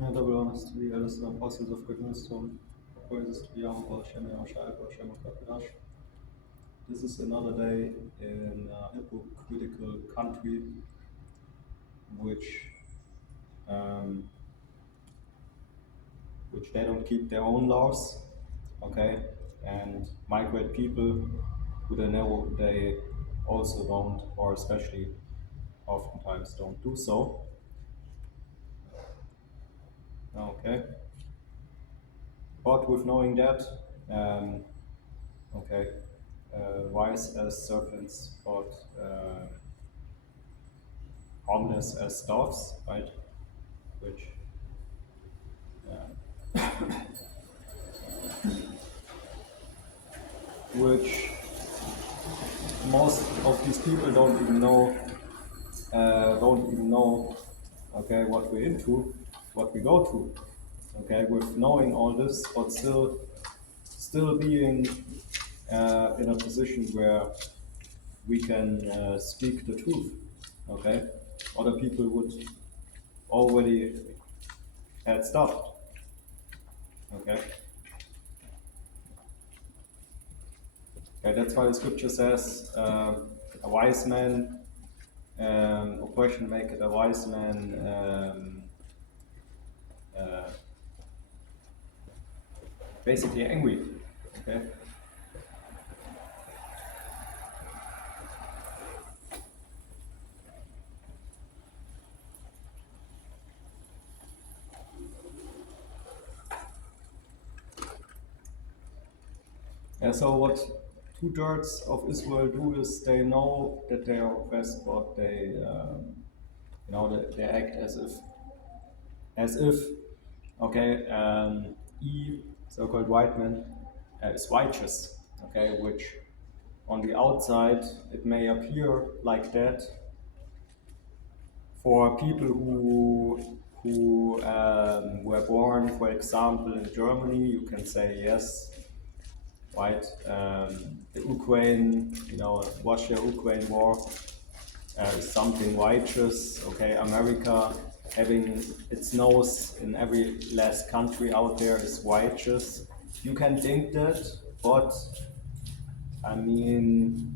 dobrosti, Elisa, apostles of Christum, praises to Yahweh, Shem Yahshua, Shem Kakadash. This is another day in a hypocritical country which um, which they don't keep their own laws, okay, and migrate people who they know they also don't, or especially oftentimes don't do so, okay. But with knowing that, um, okay, wise as serpents, but harmless as doves, right? Which, which most of these people don't even know, okay, what we're into, what we go through, okay, with knowing all this, but still being in a position where we can speak the truth, okay. Other people would already had stopped, okay. Okay, that's why the scripture says a wise man, oppression maketh a wise man uh, basically angry. Okay. So what two-thirds of Israel do is they know that they are oppressed, but they act as if okay, so-called white man, is righteous, okay, which on the outside it may appear like that for people who were born, for example, in Germany. You can say yes, right? The Ukraine, Russia-Ukraine war is something righteous. Okay, America having its nose in every last country out there is righteous. You can think that, but I mean,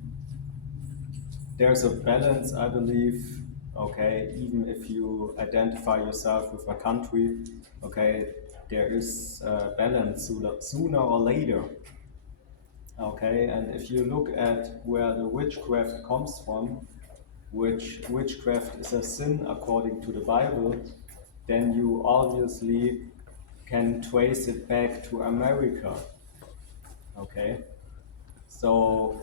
there's a balance, I believe. Okay, even if you identify yourself with a country, okay, there is a balance sooner or later. Okay, and if you look at where the witchcraft comes from, which witchcraft is a sin according to the Bible, then you obviously can trace it back to America. Okay, so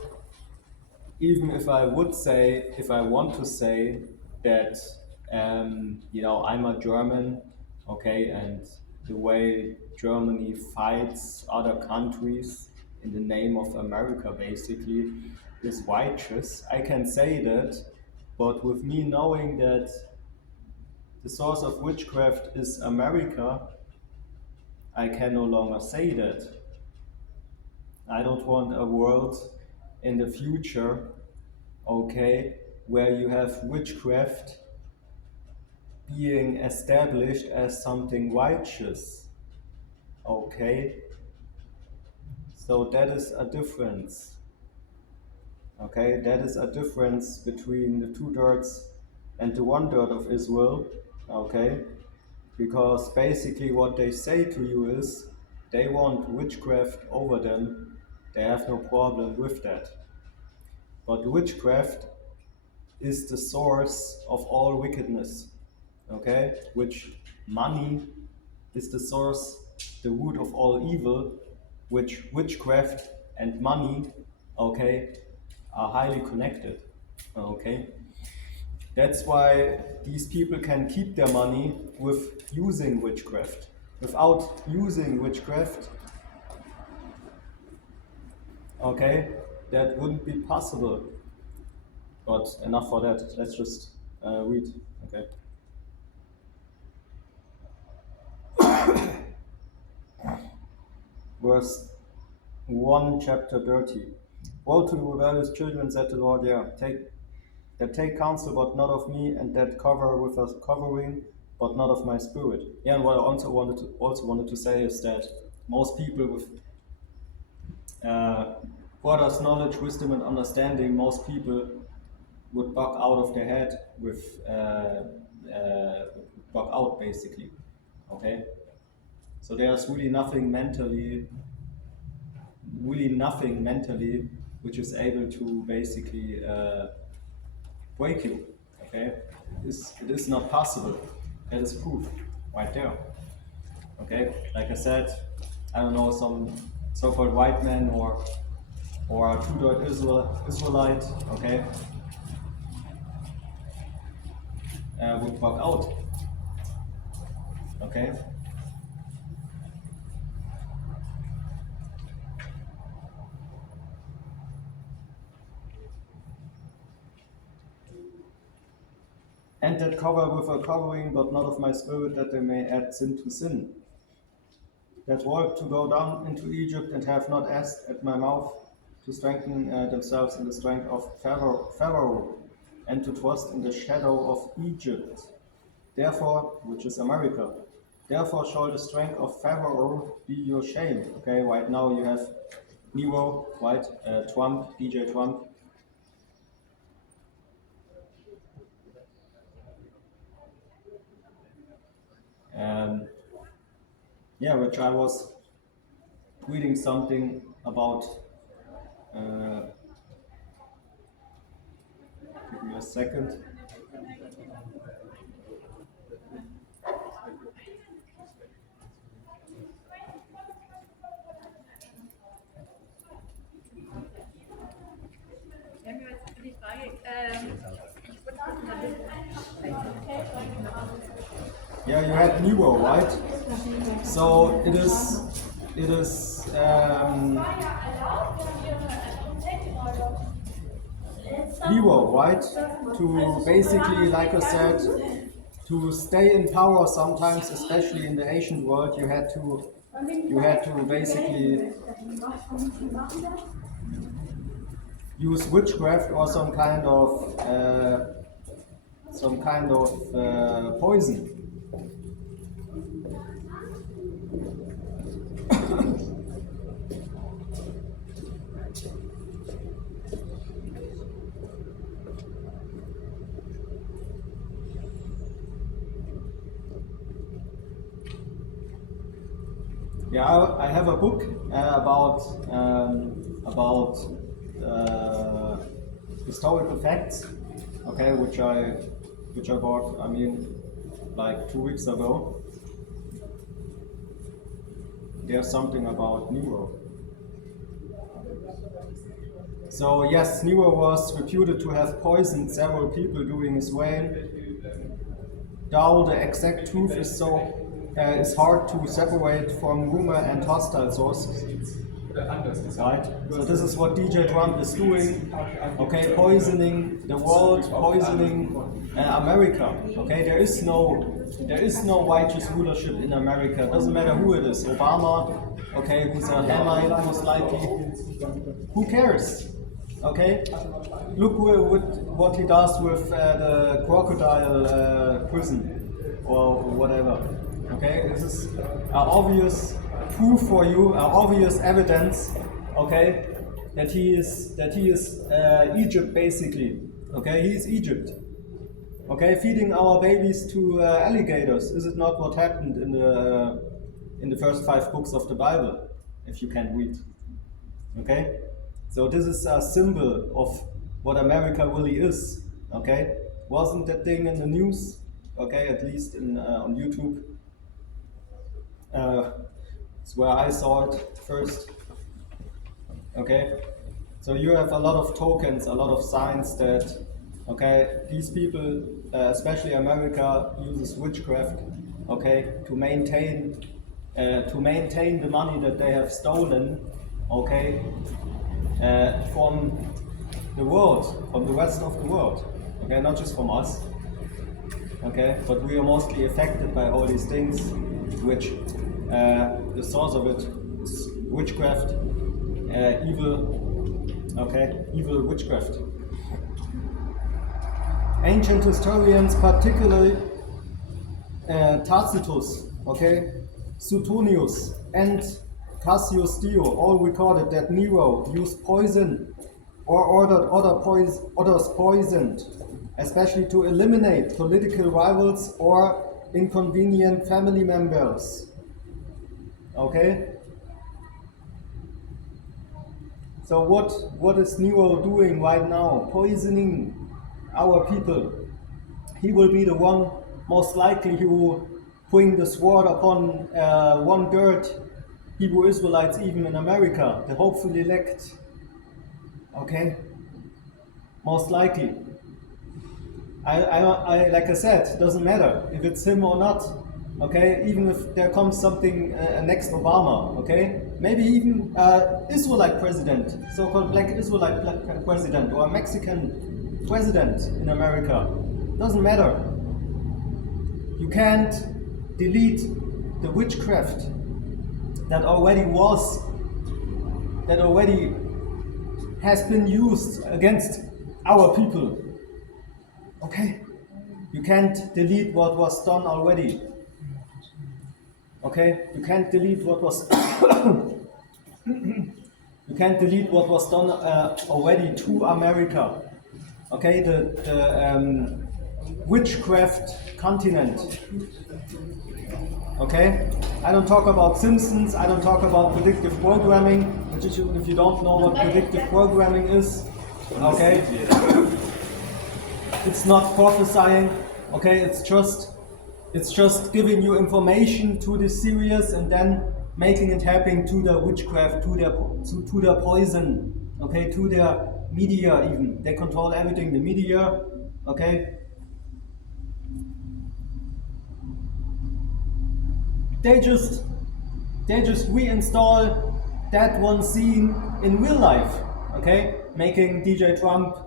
even if I want to say that, I'm a German, okay, and the way Germany fights other countries in the name of America basically is righteous, I can say that, but with me knowing that the source of witchcraft is America, I can no longer say that. I don't want a world in the future, okay, where you have witchcraft being established as something righteous, okay? So that is a difference, okay? That is a difference between the two-thirds and the one-third of Israel, okay? Because basically what they say to you is they want witchcraft over them, they have no problem with that. But witchcraft is the source of all wickedness, okay? Which money is the source, the root of all evil, which witchcraft and money, okay, are highly connected, okay? That's why these people can keep their money with using witchcraft. Without using witchcraft, okay, that wouldn't be possible. But enough for that. Let's just read, okay? Verse 1, chapter 30. Woe to the rebellious children, said the Lord, that take counsel, but not of me, and that cover with a covering, but not of my spirit. Yeah, and what I also wanted to say is that most people with God's knowledge, wisdom, and understanding, most people would bug out of their head with bug out basically. Okay, so there's really nothing mentally which is able to basically break you. Okay, it is not possible. That is proof right there. Okay, like I said, I don't know, some so-called white man or a true Israelite, okay, would bug out. Okay. And that cover with a covering, but not of my spirit, that they may add sin to sin. That work to go down into Egypt and have not asked at my mouth to strengthen themselves in the strength of Pharaoh and to trust in the shadow of Egypt. Therefore, which is America, therefore shall the strength of Pharaoh be your shame. Okay, right now you have Nero, right? Trump, DJ Trump. Yeah, which I was reading something about. Give me a second. Yeah, you had Nero, right? So it is Nero, right? To basically, like I said, to stay in power sometimes, especially in the ancient world, you had to basically use witchcraft or some kind of poison. Yeah, I have a book about historical facts, okay, which I bought. I mean, like 2 weeks ago. There's something about Nero. So yes, Nero was reputed to have poisoned several people during his reign. Though the exact truth is hard to separate from rumor and hostile sources. Right? So this is what DJ Trump is doing. Okay, poisoning the world, poisoning America. Okay, there is no righteous rulership in America. Doesn't matter who it is. Obama, okay, who's a Hamite most likely. Who cares? Okay, look what he does with the crocodile prison or whatever. Okay, this is obvious proof for you, obvious evidence. Okay, that he is Egypt basically. Okay, he is Egypt. Okay, feeding our babies to alligators. Is it not what happened in the first 5 books of the Bible, if you can read? Okay. So this is a symbol of what America really is. Okay, wasn't that thing in the news? Okay, at least on YouTube. It's where I saw it first. Okay, so you have a lot of tokens, a lot of signs that, okay, these people, especially America, uses witchcraft, okay, to maintain the money that they have stolen, okay, from the world, from the rest of the world, okay, not just from us, okay, but we are mostly affected by all these things, which the source of it is witchcraft, evil witchcraft. Ancient historians particularly Tacitus, okay, Suetonius, and Cassius Dio all recorded that Nero used poison or ordered others poisoned, especially to eliminate political rivals or inconvenient family members. Okay? So what is Nero doing right now? Poisoning our people. He will be the one most likely who bring the sword upon one-third Hebrew Israelites even in America, the hopeful elect. Okay? Most likely. I like I said, it doesn't matter if it's him or not. Okay, even if there comes something next Obama. Okay, maybe even Israelite president, so-called black Israelite president, or a Mexican president in America. Doesn't matter. You can't delete the witchcraft that already has been used against our people. Okay? You can't delete what was done already. Okay? You can't delete what was you can't delete what was done already to America. Okay? The witchcraft continent. Okay? I don't talk about Simpsons, I don't talk about predictive programming, which is, if you don't know what predictive programming is, okay? It's not prophesying, okay? It's just giving you information to the series and then making it happen to the witchcraft, to their poison, okay? To their media even. They control everything, the media, okay? They just reinstall that one scene in real life, okay? Making DJ Trump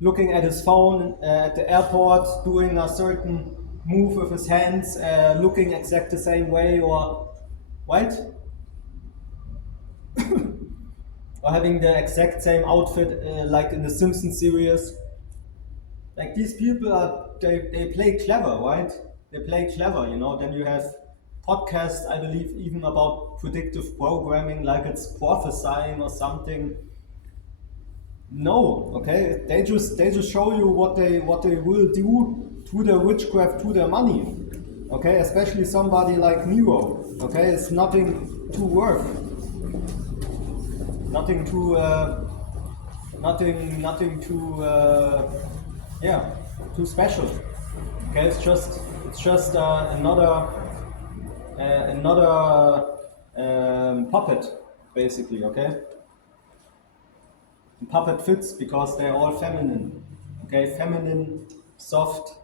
looking at his phone at the airport, doing a certain move with his hands, looking exact the same way, or right? Or having the exact same outfit like in the Simpsons series. Like these people they play clever, right? They play clever, you know. Then you have podcasts, I believe, even about predictive programming, like it's prophesying or something. No, okay. They just show you what they will do to their witchcraft, to their money. Okay, especially somebody like Nero. Okay, it's nothing too worth. Nothing too nothing too too special. Okay, it's just another puppet, basically. Okay, and puppet fits because they're all feminine. Okay, feminine, soft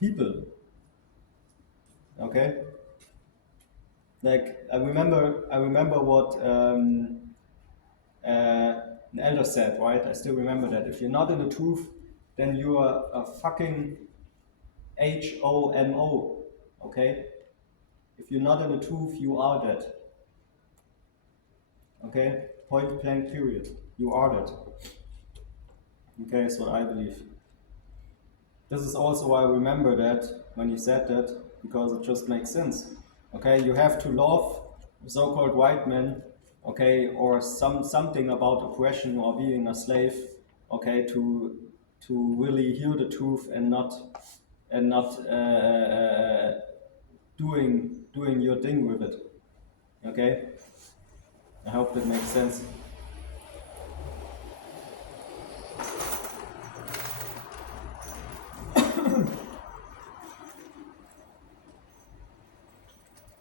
people. Okay, like I remember what an elder said, right? I still remember that. If you're not in the truth, then you are a fucking HOMO, okay? If you're not in the truth, you are that. Okay? Point blank period. You are that. Okay, that's what I believe. This is also why I remember that when he said that, because it just makes sense. Okay, you have to love so-called white men, okay, or something about oppression or being a slave, okay, to really hear the truth and not doing your thing with it. Okay, I hope that makes sense.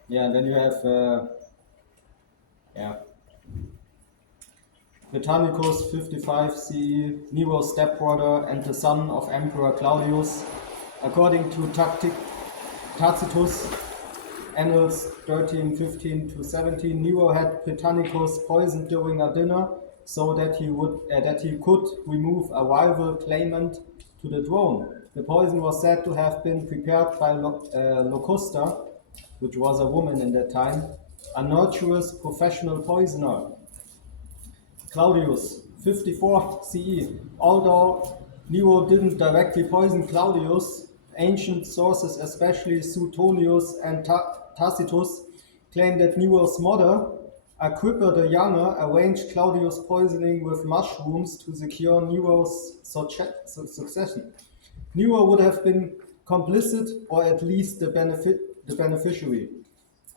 Yeah, and then you have Britannicus 55 CE, Nero's stepbrother and the son of Emperor Claudius. According to Tacitus, Annals 13:15-17, Nero had Britannicus poisoned during a dinner so that he could remove a rival claimant to the throne. The poison was said to have been prepared by Locusta, which was a woman in that time, a nurturous professional poisoner. Claudius, 54 CE, although Nero didn't directly poison Claudius. Ancient sources, especially Suetonius and Tacitus, claim that Nero's mother, Agrippa the Younger, arranged Claudius' poisoning with mushrooms to secure Nero's succession. Nero would have been complicit or at least the beneficiary.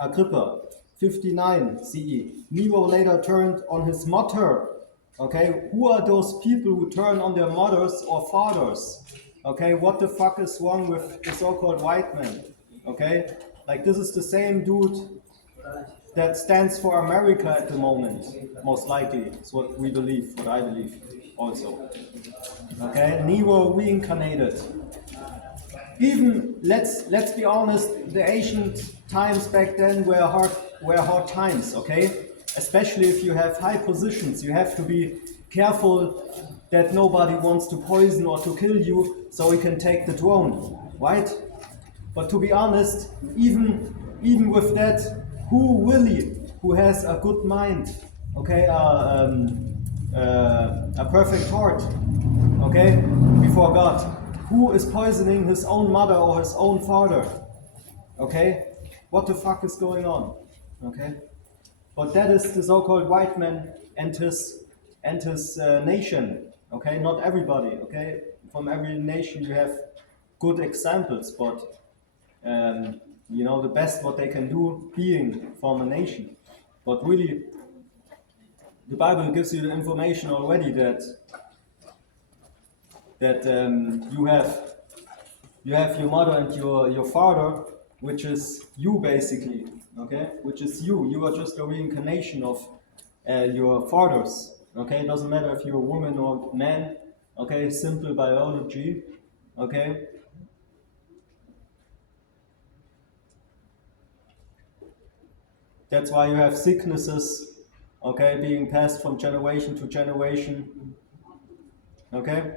Agrippa, 59 CE. Nero later turned on his mother. Okay, who are those people who turn on their mothers or fathers? Okay, what the fuck is wrong with the so-called white man? Okay, like this is the same dude that stands for America at the moment, most likely. It's what we believe, what I believe also. Okay, Nero reincarnated. Even let's be honest, the ancient times back then were hard times, okay? Especially if you have high positions, you have to be careful that nobody wants to poison or to kill you so he can take the throne, right? But to be honest, even with that, who has a good mind, okay, a perfect heart, okay, before God? Who is poisoning his own mother or his own father? Okay? What the fuck is going on? Okay? But that is the so-called white man and his nation. Okay? Not everybody. Okay? From every nation you have good examples, but the best what they can do being from a nation. But really, the Bible gives you the information already that you have your mother and your father, which is you basically, okay? Which is you. You are just a reincarnation of your fathers, okay? It doesn't matter if you're a woman or man, okay? Simple biology, okay? That's why you have sicknesses, okay, being passed from generation to generation, okay?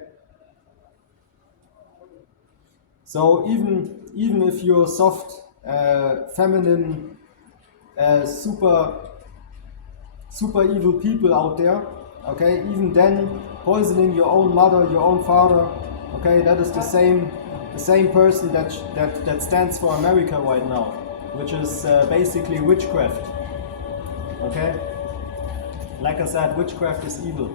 So even if you're soft, feminine, super evil people out there, okay, even then poisoning your own mother, your own father, okay, that is the same person that stands for America right now, which is basically witchcraft. Okay, like I said, witchcraft is evil.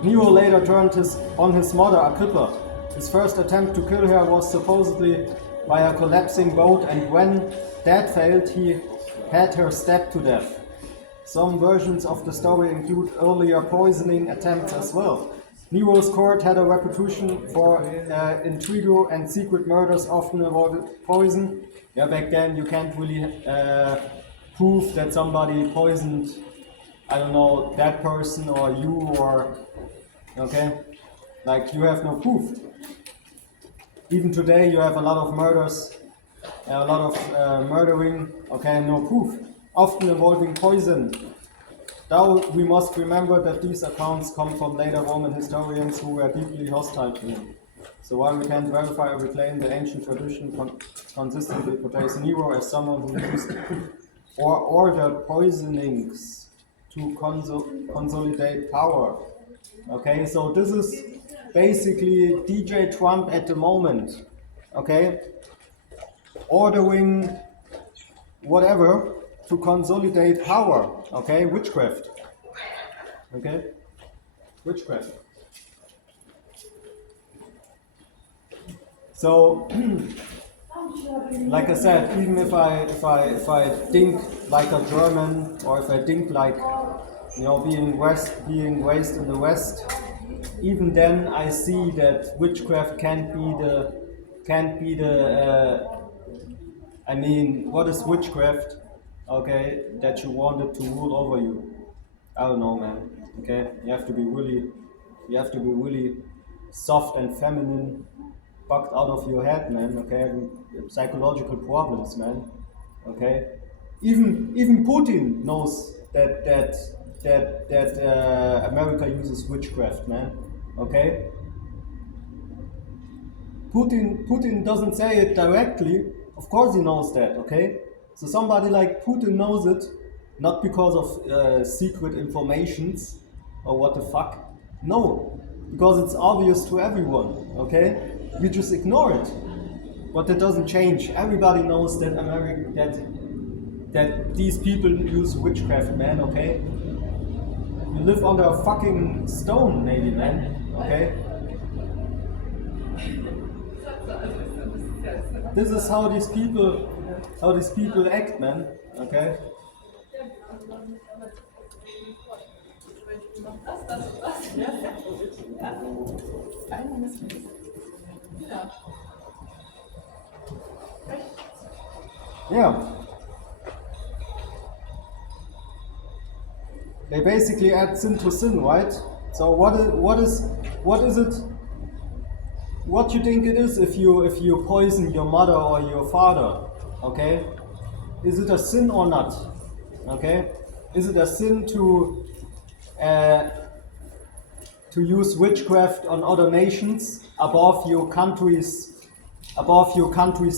Nero later turned on his mother Agrippa. His first attempt to kill her was supposedly by a collapsing boat, and when that failed, he had her stabbed to death. Some versions of the story include earlier poisoning attempts as well. Nero's court had a reputation for intrigue and secret murders often involved poison. Yeah, back then you can't really prove that somebody poisoned, I don't know, that person or you or, okay, like you have no proof. Even today you have a lot of murders, a lot of murdering, okay, no proof, often involving poison. Now we must remember that these accounts come from later Roman historians who were deeply hostile to him. So while we can't verify or reclaim, the ancient tradition consistently portrays Nero as someone who used or ordered poisonings to consolidate power. Okay, so this is basically DJ Trump at the moment. Okay, ordering whatever to consolidate power. Okay, witchcraft. Okay, witchcraft. So, like I said, even if I think like a German, or if I think like, you know, being raised in the West, even then I see that witchcraft can't be the. I mean, what is witchcraft? Okay, that you want it to rule over you. I don't know, man. Okay, you have to be really soft and feminine, bugged out of your head, man. Okay, having psychological problems, man. Okay, even Putin knows that America uses witchcraft, man. Okay, Putin doesn't say it directly. Of course he knows that. Okay, so somebody like Putin knows it, Not because of secret informations or what the fuck. No, because it's obvious to everyone. Okay, you just ignore it. But that doesn't change. Everybody knows that that these people use witchcraft, man. Okay, you live under a fucking stone, maybe, man. Okay. This is how these people act, man. Okay. Yeah. They basically add sin to sin, right? So what is it? What you think it is if you poison your mother or your father? Okay, is it a sin or not? Okay, is it a sin to use witchcraft on other nations above your country's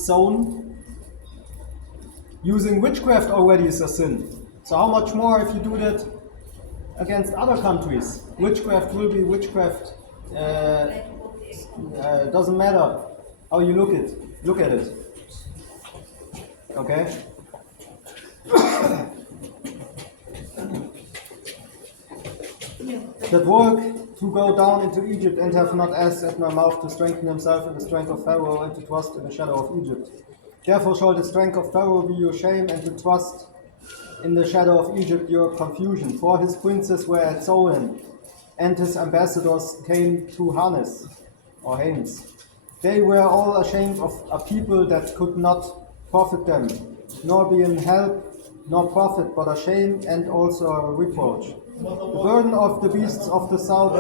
zone? Using witchcraft already is a sin. So how much more if you do that against other countries? Witchcraft will be witchcraft. Doesn't matter how you look at it. Okay. That work to go down into Egypt and have not asked at my mouth to strengthen himself in the strength of Pharaoh and to trust in the shadow of Egypt. Therefore shall the strength of Pharaoh be your shame, and to trust in the shadow of Egypt your confusion. For his princes were at Zoan, and his ambassadors came to Hanes, or Hanes. They were all ashamed of a people that could not profit them, nor be in help, nor profit, but a shame and also a reproach. The burden of the beasts of the south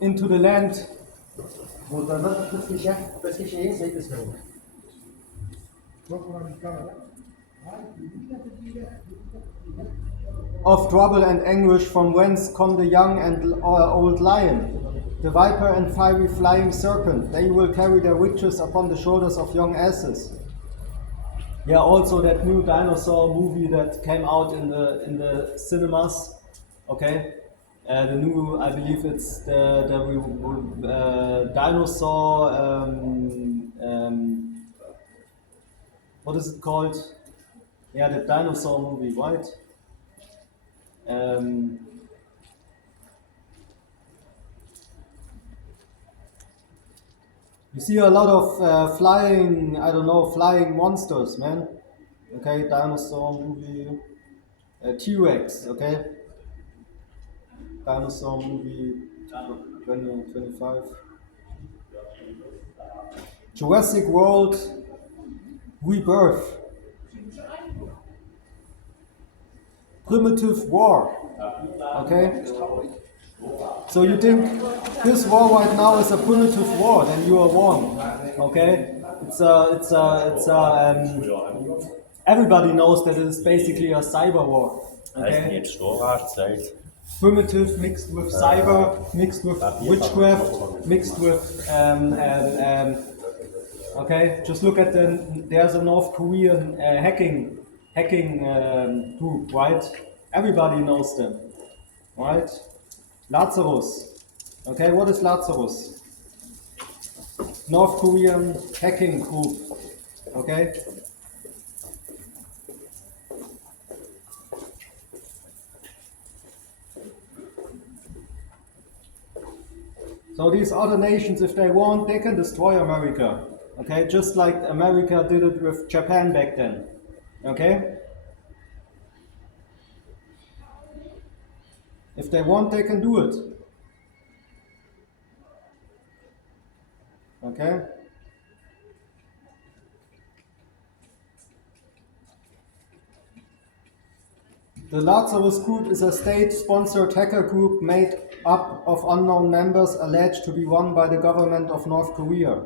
into the land of trouble and anguish, from whence come the young and old lion, the viper and fiery flying serpent. They will carry their witches upon the shoulders of young asses. Yeah, also that new dinosaur movie that came out in the cinemas. Okay, the new, I believe it's the dinosaur. What is it called? Yeah, the dinosaur movie, right? You see a lot of flying, I don't know, flying monsters, man. Okay, dinosaur movie, T-Rex, okay? Dinosaur movie 2025. Jurassic World Rebirth. Primitive War, okay? So you think this war right now is a primitive war, then you are wrong, okay? Everybody knows that it is basically a cyber war, okay? Primitive mixed with cyber, mixed with witchcraft, mixed with okay. Just look at there's a North Korean hacking group, right? Everybody knows them, right? Lazarus. Okay, what is Lazarus? North Korean hacking group. Okay? So these other nations, if they want, they can destroy America. Okay, just like America did it with Japan back then. Okay? If they want, they can do it. Okay? The Lazarus Group is a state-sponsored hacker group made up of unknown members alleged to be run by the government of North Korea.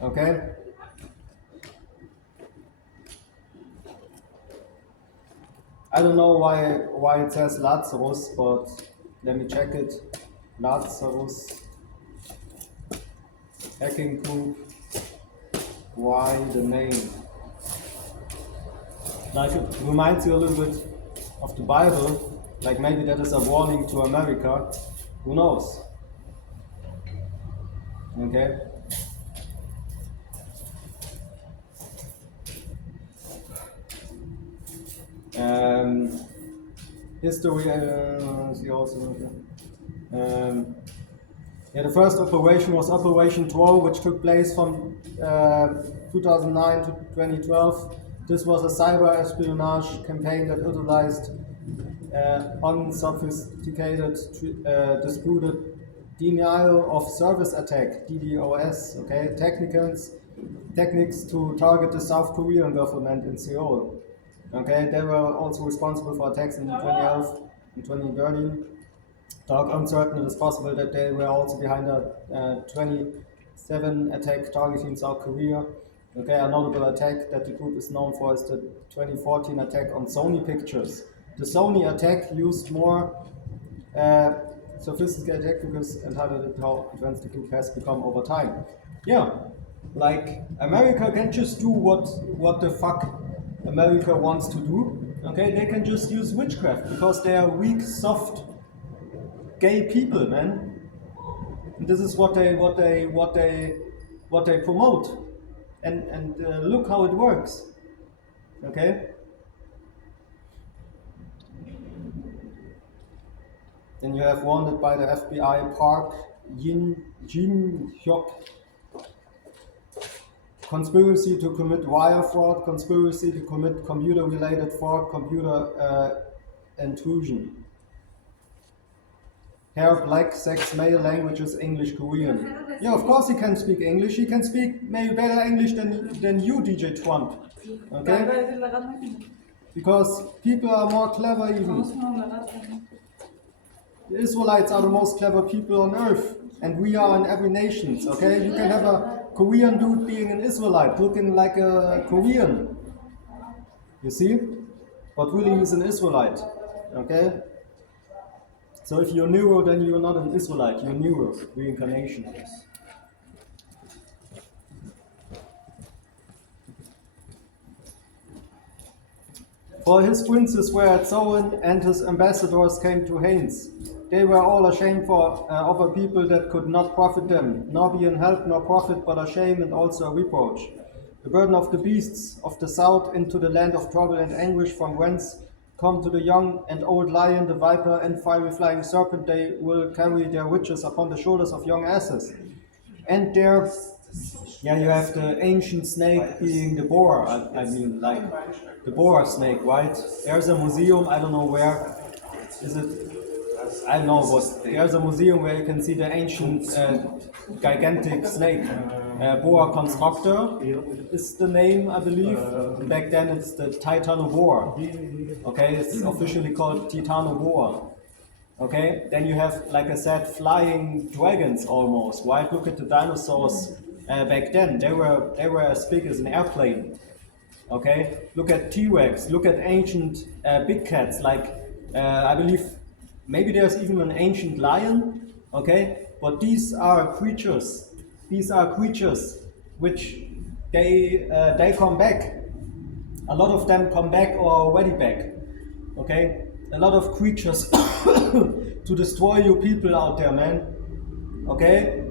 Okay? I don't know why it says Lazarus, but let me check it. Lazarus hacking group. Why the name? Like it reminds you a little bit of the Bible, like maybe that is a warning to America, who knows? Okay? History, see also. Yeah, the first operation was Operation Troll, which took place from 2009 to 2012. This was a cyber espionage campaign that utilized unsophisticated, disputed denial of service attack (DDoS). Okay, techniques to target the South Korean government in Seoul. Okay, they were also responsible for attacks in 2011 and 2013. Dark Uncertain, it is possible that they were also behind a 27 attack targeting South Korea. Okay, a notable attack that the group is known for is the 2014 attack on Sony Pictures. The Sony attack used more sophisticated techniques and highlighted how advanced the group has become over time. Yeah, like America can just do what the fuck America wants to do. Okay, they can just use witchcraft because they are weak, soft, gay people, man. And this is what they promote, and look how it works. Okay. Then you have wanted by the FBI Park Jin-hyuk. Conspiracy to commit wire fraud, conspiracy to commit computer-related fraud, computer intrusion. Hair black, sex male, languages English, Korean. Yeah, of course he can speak English. He can speak maybe better English than you, DJ Trump. Okay? Because people are more clever even. The Israelites are the most clever people on earth, and we are in every nation. Okay? You can have a Korean dude being an Israelite, looking like a Korean. You see? But really he's an Israelite. Okay? So if you're Nero, then you're not an Israelite, you're Nero, reincarnation. For his princes were at Zoan, and his ambassadors came to Hanes. They were all ashamed of a people that could not profit them, nor be in help nor profit, but a shame and also a reproach. The burden of the beasts of the south into the land of trouble and anguish, from whence come to the young and old lion, the viper and fiery flying serpent. They will carry their witches upon the shoulders of young asses. And there, yeah, you have the ancient snake being the boar. I mean, like the boar snake, right? There's a museum, I don't know where. Is it? I don't know, but there's a museum where you can see the ancient gigantic snake. Boa Constructor is the name, I believe. Back then it's the Titanoboa. Okay, it's officially called Titanoboa. Okay, then you have, like I said, flying dragons almost. Right? Look at the dinosaurs back then. They were as big as an airplane. Okay, look at T-Rex. Look at ancient big cats. Like I believe maybe there's even an ancient lion. Okay, but these are creatures. These are creatures which they come back. A lot of them come back or are already back. Okay, a lot of creatures to destroy you people out there, man. Okay,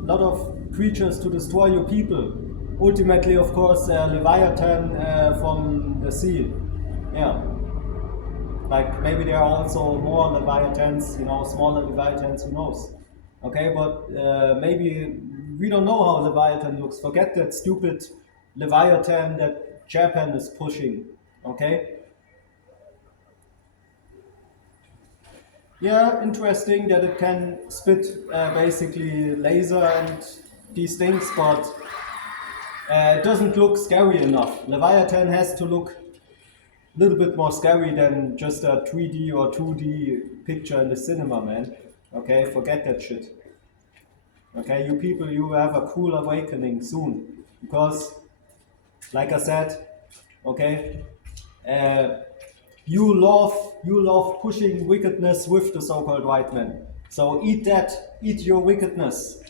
a lot of creatures to destroy you people. Ultimately, of course, Leviathan from the sea. Yeah, like maybe there are also more Leviathans, you know, smaller Leviathans. Who knows? Okay, but maybe we don't know how Leviathan looks. Forget that stupid Leviathan that Japan is pushing. Okay. Yeah, interesting that it can spit basically laser and these things, but it doesn't look scary enough. Leviathan has to look a little bit more scary than just a 3D or 2D picture in the cinema, man. Okay, forget that shit. Okay, you people, you have a cool awakening soon. Because, like I said, okay, you love pushing wickedness with the so-called white man. So eat that, eat your wickedness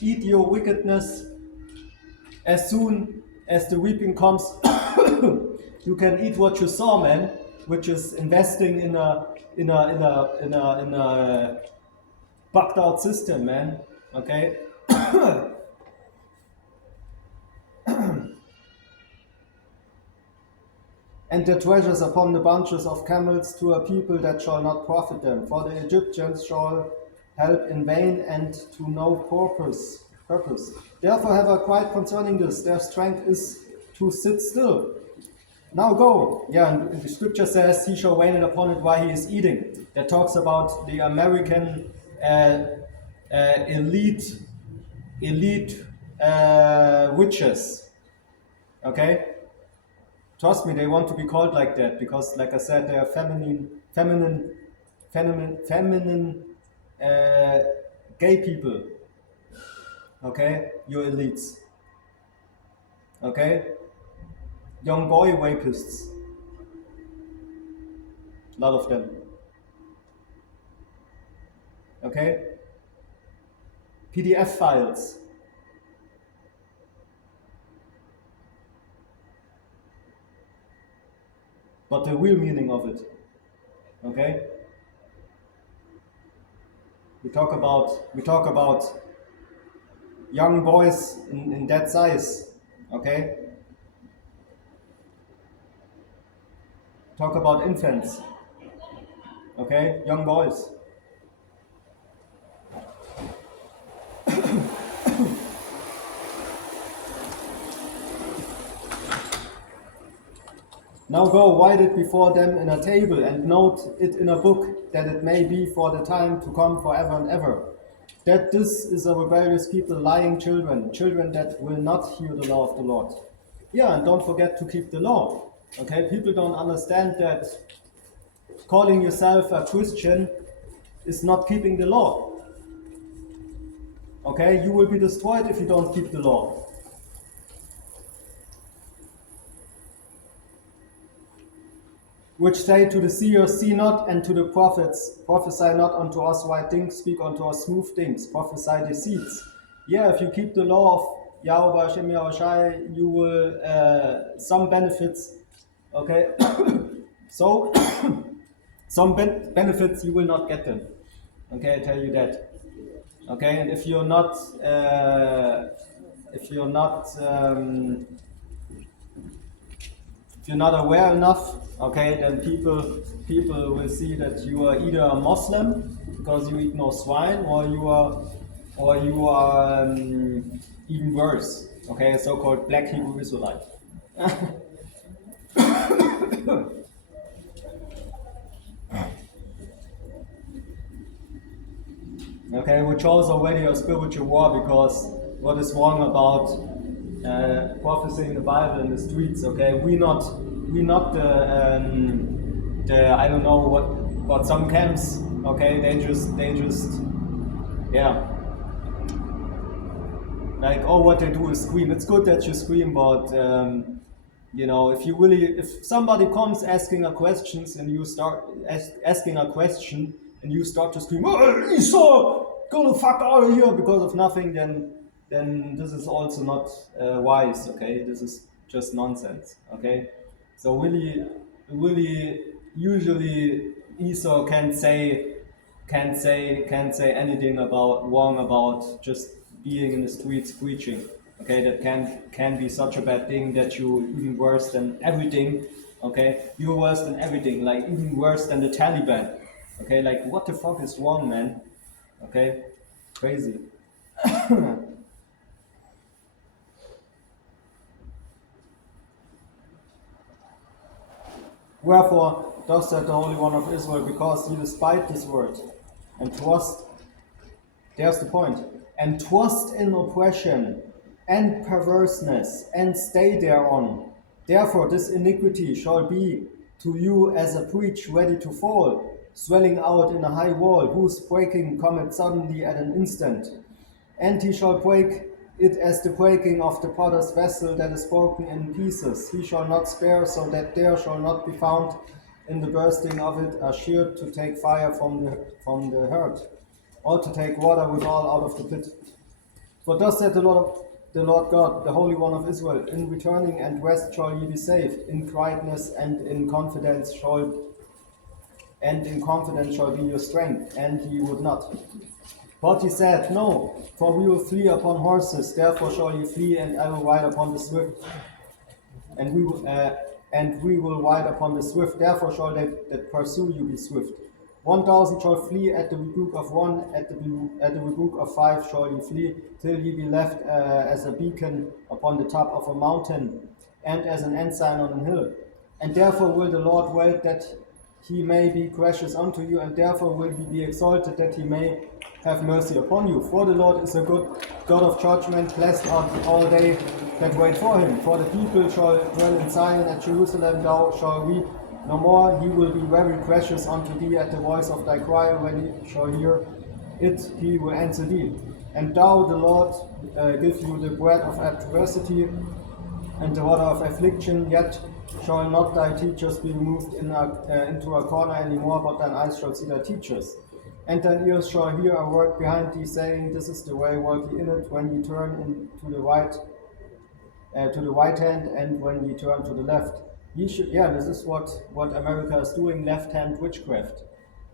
as soon as the reaping comes, you can eat what you sow, man, which is investing in a bugged out system, man. Okay. And their treasures upon the bunches of camels to a people that shall not profit them. For the Egyptians shall help in vain and to no purpose. Therefore have I cried concerning this. Their strength is to sit still. Now go. Yeah, and the scripture says he shall rain it upon it while he is eating. That talks about the American elite witches. Okay? Trust me, they want to be called like that because, like I said, they are feminine, gay people. Okay, your elites. Okay, young boy rapists. A lot of them. Okay, PDF files. But the real meaning of it, okay? We talk about young boys in that size, okay? Talk about infants, okay? Young boys. Now go, write it before them in a table, and note it in a book, that it may be for the time to come forever and ever. That this is a rebellious people, lying children that will not hear the law of the Lord. Yeah, and don't forget to keep the law. Okay, people don't understand that calling yourself a Christian is not keeping the law. Okay, you will be destroyed if you don't keep the law. Which say to the seers, see not, and to the prophets, prophesy not unto us right things, speak unto us smooth things, prophesy deceits. Yeah, if you keep the law of Yahweh Hashem Yahushai, you will, some benefits, okay? So, some benefits you will not get them. Okay, I tell you that. Okay, and if you're not aware enough, okay, then people will see that you are either a Muslim because you eat no swine, or you are even worse, okay, a so-called Black Hebrew Israelite. Okay, which shows already a spiritual war, because what is wrong about prophecy in the Bible in the streets? Okay, we not the I don't know what some camps. Okay, they just yeah, like, oh, what they do is scream. It's good that you scream, but you know, if somebody comes asking a question and you start asking a question and you start to scream, oh, Esau, go the fuck out of here, because of nothing, then this is also not wise. Okay, this is just nonsense. Okay, so really, usually Esau can't say anything wrong about just being in the streets preaching. Okay, that can be such a bad thing that you even worse than everything. Okay, you're worse than everything, like even worse than the Taliban. Okay, like what the fuck is wrong, man? Okay, crazy. Wherefore, thus said the Holy One of Israel, because ye despite this word, and trust, there's the point, and trust in oppression and perverseness, and stay thereon. Therefore this iniquity shall be to you as a breach ready to fall, swelling out in a high wall, whose breaking cometh suddenly at an instant. And he shall break it as the breaking of the potter's vessel that is broken in pieces. He shall not spare, so that there shall not be found in the bursting of it a shear to take fire from the hearth, or to take water withal out of the pit. For thus said the Lord the Lord God, the Holy One of Israel. In returning and rest shall ye be saved. In quietness and in confidence shall be your strength. And ye would not. But he said, No, for we will flee upon horses. Therefore shall ye flee, and I will ride upon the swift. And we will ride upon the swift. Therefore shall they that pursue you be swift. 1,000 shall flee at the rebuke of one, at the rebuke of 5 shall ye flee, till ye be left as a beacon upon the top of a mountain, and as an ensign on an hill. And therefore will the Lord wait that he may be gracious unto you, and therefore will he be exalted that he may have mercy upon you. For the Lord is a good God of judgment, blessed are all they that wait for him. For the people shall dwell in Zion, at Jerusalem thou shalt weep no more. He will be very gracious unto thee at the voice of thy cry. When he shall hear it, he will answer thee. And thou, the Lord, give you the bread of adversity and the water of affliction, yet shall not thy teachers be removed into a corner any more, but thine eyes shall see thy teachers. And thine ears shall hear a word behind thee, saying, This is the way, walk ye in it, when ye turn to the right hand, and when ye turn to the left. This is what America is doing, left-hand witchcraft.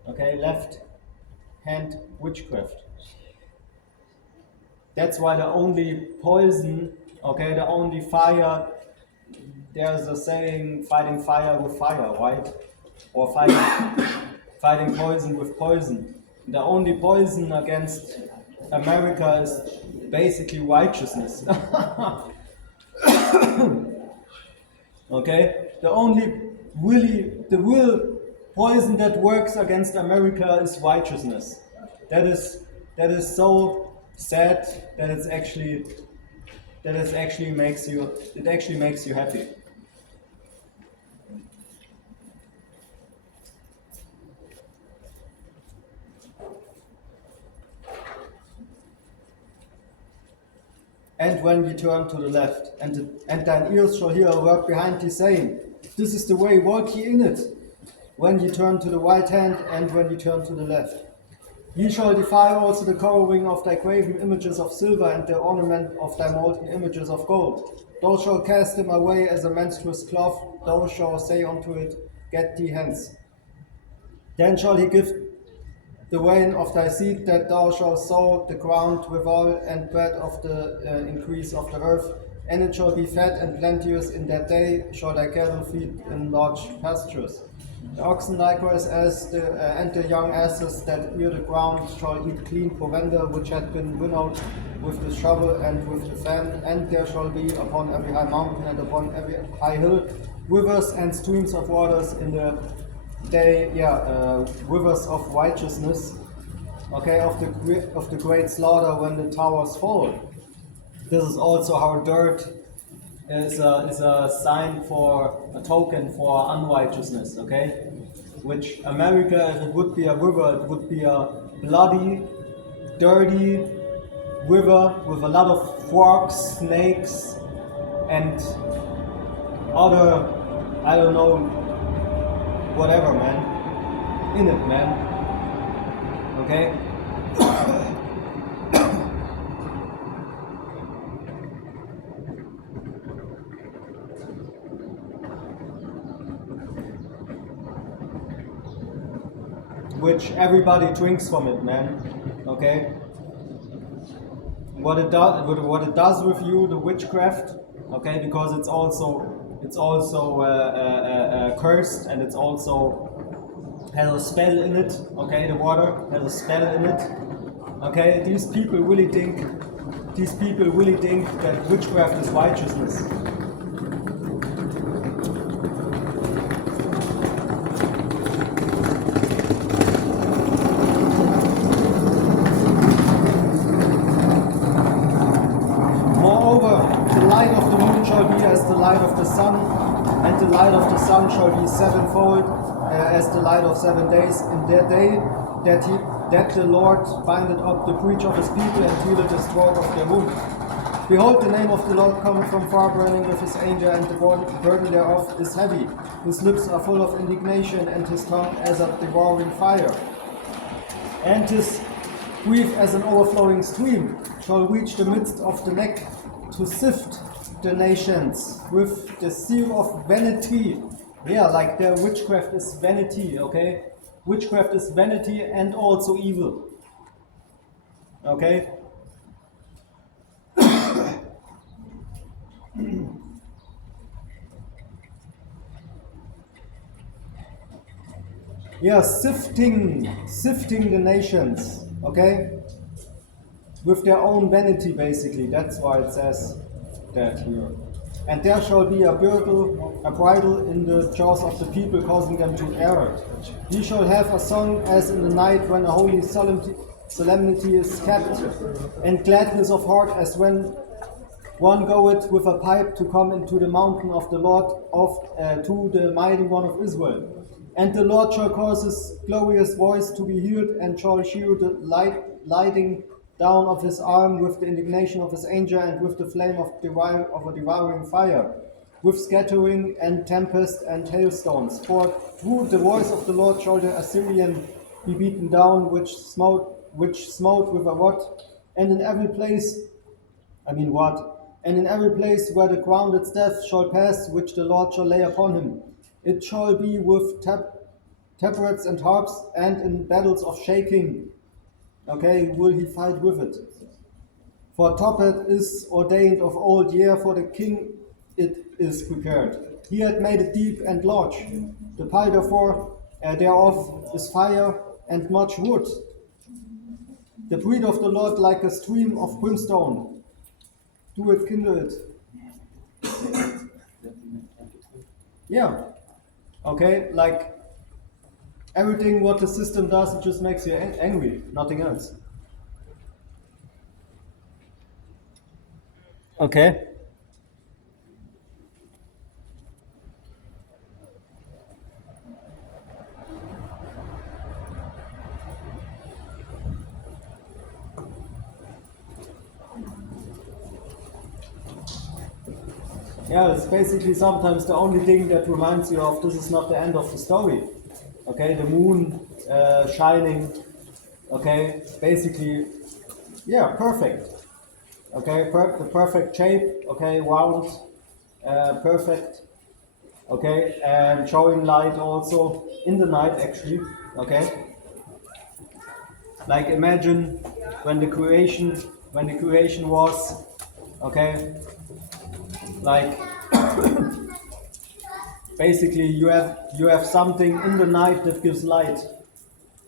Okay, left-hand witchcraft. That's why the only poison, okay, the only fire, there's a saying, fighting fire with fire, right? Or fighting poison with poison. The only poison against America is basically righteousness. Okay? The real poison that works against America is righteousness. That is so sad that it actually makes you happy. And when ye turn to the left, and thine ears shall hear a word behind thee, saying, This is the way, walk ye in it. When ye turn to the right hand, and when ye turn to the left. Ye shall defile also the covering of thy graven images of silver, and the ornament of thy molten images of gold. Thou shalt cast them away as a menstruous cloth. Thou shalt say unto it, Get thee hence. Then shall he give the rain of thy seed, that thou shalt sow the ground withal, and bread of the increase of the earth. And it shall be fat and plenteous. In that day shall thy cattle feed in large pastures. The oxen likewise and the young asses that ear the ground shall eat clean provender, which had been winnowed with the shovel and with the fan. And there shall be upon every high mountain and upon every high hill rivers and streams of waters in the day, rivers of righteousness, okay, of the great slaughter when the towers fall. This is also how dirt is a sign for a token for unrighteousness, okay? Which America, if it would be a river, it would be a bloody, dirty river with a lot of frogs, snakes, and other, I don't know, whatever, man. In it, man. Okay? Which everybody drinks from it, man. Okay? What it does with you, the witchcraft, okay, because it's also cursed, and it's also has a spell in it, okay, the water has a spell in it, okay. These people really think that witchcraft is righteousness. The light of the sun, and the light of the sun shall be sevenfold as the light of 7 days. In that day that the Lord bindeth up the breach of his people, and healeth the stroke of their wound. Behold, the name of the Lord cometh from far, burning with his anger, and the burden thereof is heavy. His lips are full of indignation, and his tongue as a devouring fire. And his grief as an overflowing stream shall reach the midst of the neck, to sift the nations with the seal of vanity. Yeah, like the witchcraft is vanity, okay? Witchcraft is vanity and also evil. Okay? Yeah, sifting the nations, okay? With their own vanity, basically. That's why it says that here. And there shall be a bridle in the jaws of the people, causing them to err. Ye shall have a song as in the night when a holy solemnity is kept, and gladness of heart as when one goeth with a pipe to come into the mountain of the Lord, to the mighty one of Israel. And the Lord shall cause his glorious voice to be heard, and shall shew the lighting down of his arm with the indignation of his anger, and with the flame of a devouring fire, with scattering and tempest and hailstones. For through the voice of the Lord shall the Assyrian be beaten down, which smote with a rod, and in every place, and in every place where the grounded staff shall pass, which the Lord shall lay upon him, it shall be with tabrets and harps, and in battles of shaking, okay, will he fight with it. For Tophet is ordained of old, yea, for the king it is prepared. He had made it deep and large. The pile thereof is fire and much wood. The breed of the Lord like a stream of brimstone. Do it, kindle it. Yeah. Okay, like everything what the system does, it just makes you angry, nothing else. Okay. Yeah, it's basically sometimes the only thing that reminds you of this is not the end of the story. Okay, the moon shining. Okay, basically, yeah, perfect. Okay, the perfect shape. Okay, round, perfect. Okay, and showing light also in the night actually. Okay, like imagine when the creation was. Okay. Like basically you have something in the night that gives light.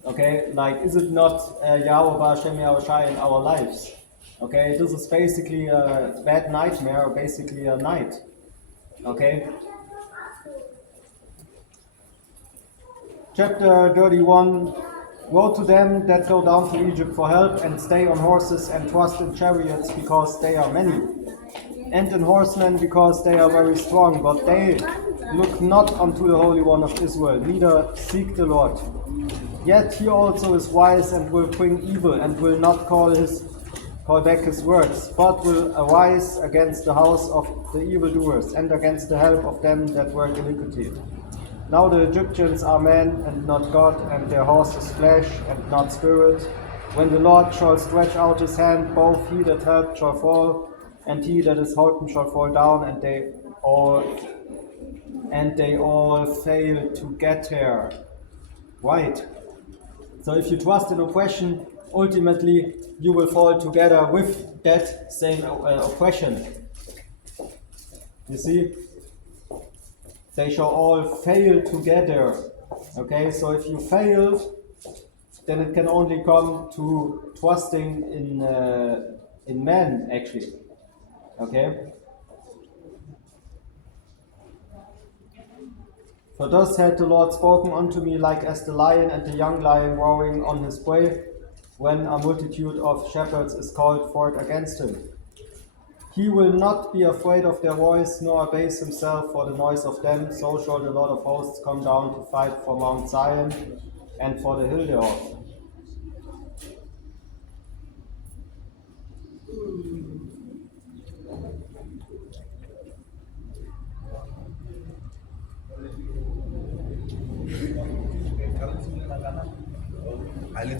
Okay, like is it not Yahweh Hashem Yahushai in our lives? Okay, this is basically a bad nightmare, basically a night. Okay. Chapter 31. Woe to them that go down to Egypt for help, and stay on horses, and trust in chariots, because they are many, and in horsemen, because they are very strong, but they look not unto the Holy One of Israel, neither seek the Lord. Yet he also is wise, and will bring evil, and will not call back his words, but will arise against the house of the evildoers, and against the help of them that work iniquity. Now the Egyptians are men and not God, and their horse is flesh and not spirit. When the Lord shall stretch out his hand, both he that helped shall fall, and he that is holpen shall fall down, and they all fail to get here. Right. So if you trust in oppression, ultimately you will fall together with that same oppression. You see? They shall all fail together. Okay, so if you fail, then it can only come to trusting in men, actually. Okay. For thus had the Lord spoken unto me, like as the lion and the young lion roaring on his prey, when a multitude of shepherds is called forth against him. He will not be afraid of their voice, nor abase himself for the noise of them. So shall the Lord of hosts come down to fight for Mount Zion and for the hill thereof.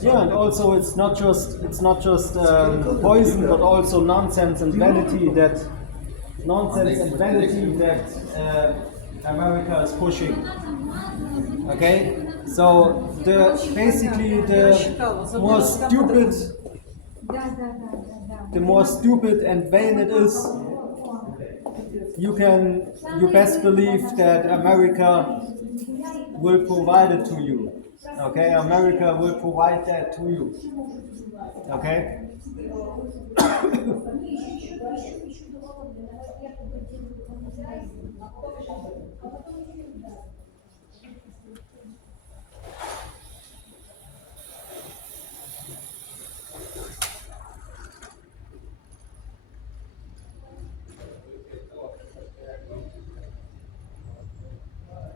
Yeah, and also it's not just poison, but also nonsense and vanity that nonsense and vanity that America is pushing. Okay, so basically the more stupid and vain it is, you best believe that America will provide it to you. Okay, America will provide that to you. Okay.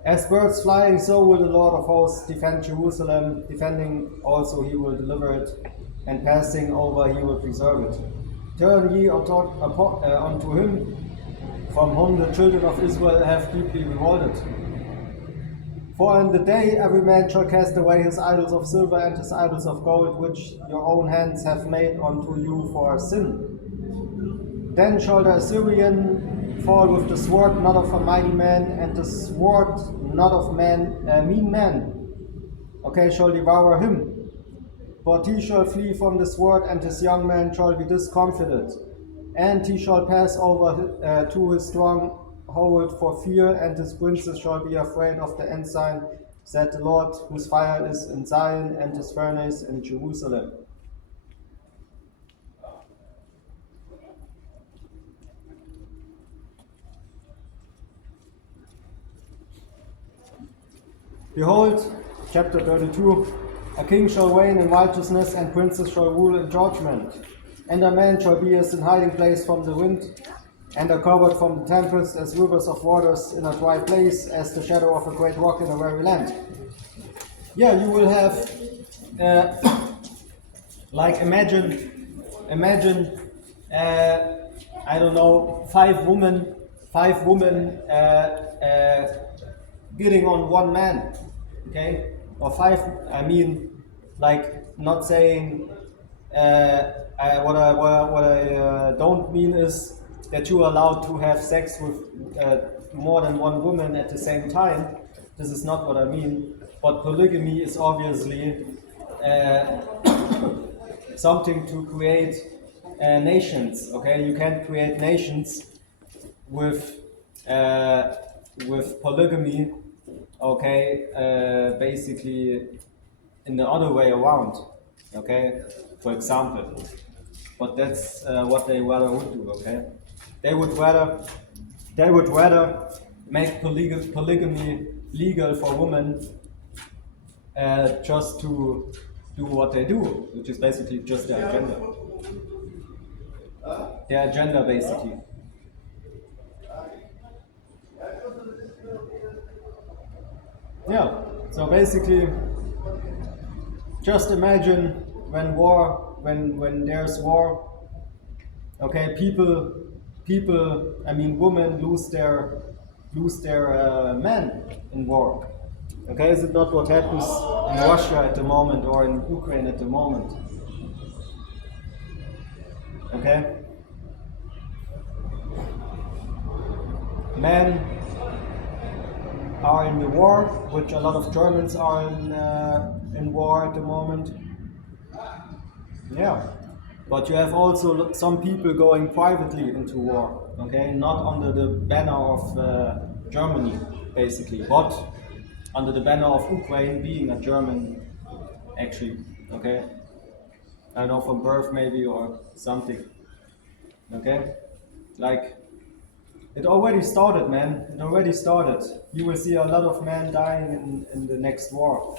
As birds flying, so will the Lord of hosts defend Jerusalem. Defending also he will deliver it, and passing over he will preserve it. Turn ye unto him, from whom the children of Israel have deeply revolted. For in the day every man shall cast away his idols of silver and his idols of gold, which your own hands have made unto you for sin. Then shall the Assyrian fall with the sword, not of a mighty man, and the sword not of mean man. Okay, shall devour him. But he shall flee from the sword, and his young man shall be discomfited. And he shall pass over to his stronghold for fear, and his princes shall be afraid of the ensign, said the Lord, whose fire is in Zion, and his furnace in Jerusalem. Behold, chapter 32, a king shall reign in righteousness, and princes shall rule in judgment. And a man shall be as in hiding place from the wind, and a covert from the tempest, as rivers of waters in a dry place, as the shadow of a great rock in a weary land. Yeah, you will have, like imagine, I don't know, five women getting on one man, okay? Or five, I mean, like not saying, what I don't mean is that you are allowed to have sex with more than one woman at the same time. This is not what I mean. But polygamy is obviously something to create nations. Okay, you can't create nations with polygamy. Okay, basically in the other way around. Okay, for example. But that's what they rather would do. Okay, they would rather make polygamy legal for women just to do what they do, which is basically just their agenda. Their agenda, basically. Yeah. So basically, just imagine when there's war. Okay, women lose their men in war. Okay, is it not what happens in Russia at the moment or in Ukraine at the moment? Okay, men are in the war, which a lot of Germans are in war at the moment. Yeah, but you have also some people going privately into war. Okay, not under the banner of Germany, basically, but under the banner of Ukraine, being a German, actually. Okay, I don't know, from birth maybe or something. Okay, like. It already started, man. It already started. You will see a lot of men dying in the next war.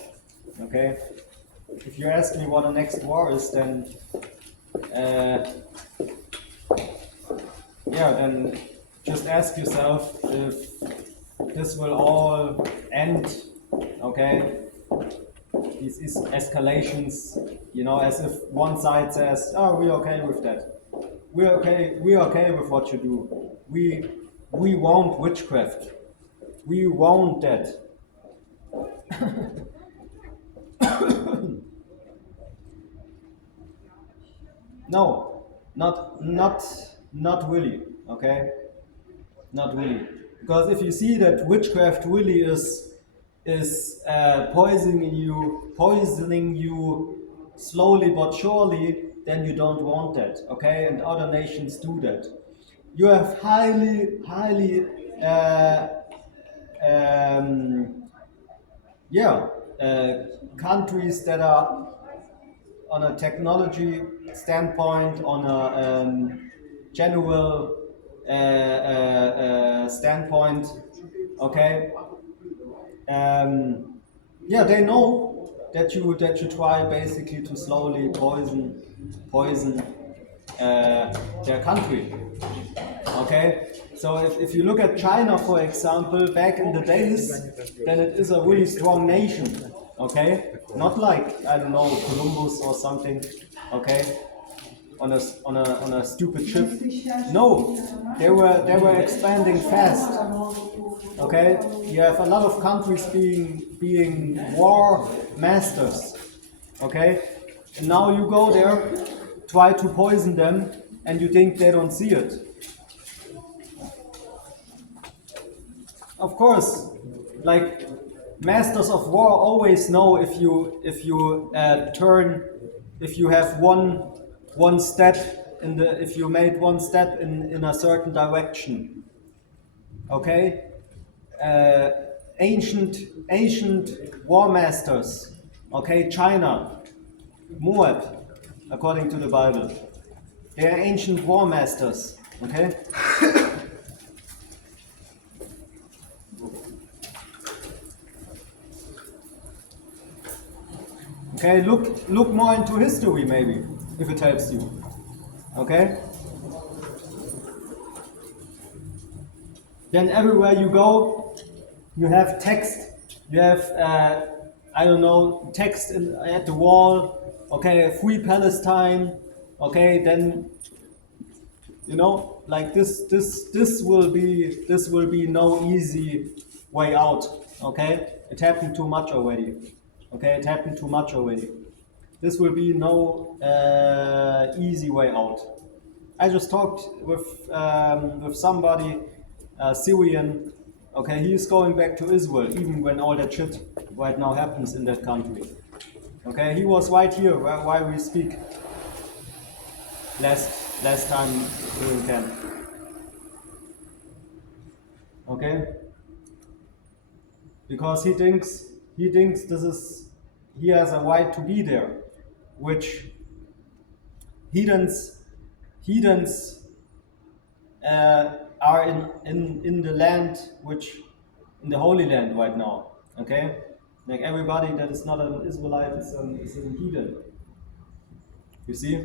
Okay? If you ask me what the next war is, then then just ask yourself if this will all end. Okay? These escalations, as if one side says, "Oh, we're okay with that. We're okay with what you do. We want witchcraft. We want that." No, not really. Okay, not really. Because if you see that witchcraft really is poisoning you slowly but surely, then you don't want that, okay? And other nations do that. You have highly um, yeah, countries that are on a technology standpoint, on a general standpoint, okay. Yeah, they know that you try basically to slowly poison their country. Okay, so if you look at China, for example, back in the days, then it is a really strong nation. Okay, not like, I don't know, Columbus or something. Okay, on a stupid ship. No, they were expanding fast. Okay, you have a lot of countries being war masters. Okay, and now you go there, try to poison them, and you think they don't see it. Of course, like masters of war always know if you have one step if you made one step in a certain direction. Okay, ancient war masters. Okay, China, Moab, according to the Bible, they are ancient war masters. Okay. Okay, look more into history maybe, if it helps you. Okay? Then everywhere you go, you have text. You have, I don't know, text at the wall. Okay, free Palestine. Okay, then, you know, like this will be no easy way out. Okay, it happened too much already. Okay, it happened too much already. This will be no easy way out. I just talked with somebody, Syrian. Okay, he is going back to Israel, even when all that shit right now happens in that country. Okay, he was right here while we speak. Last time during camp. Okay, because he thinks he has a right to be there, which heathens are in the land, which in the Holy Land right now. Okay, like everybody that is not an Israelite is a heathen. You see.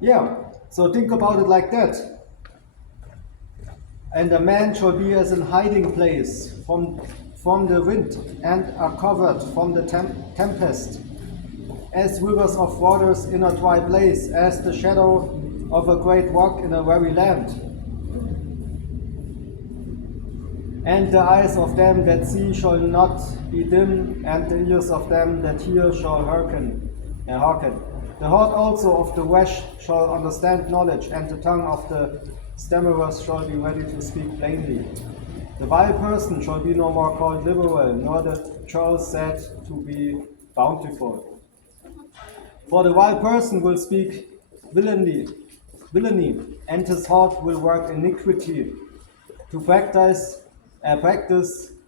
Yeah, so think about it like that. And a man shall be as an hiding place from the wind, and are covered from the tempest, as rivers of waters in a dry place, as the shadow of a great rock in a weary land. And the eyes of them that see shall not be dim, and the ears of them that hear shall hearken. The heart also of the rash shall understand knowledge, and the tongue of the stammerers shall be ready to speak plainly. The vile person shall be no more called liberal, nor the churl said to be bountiful. For the vile person will speak villainy, and his heart will work iniquity, to practice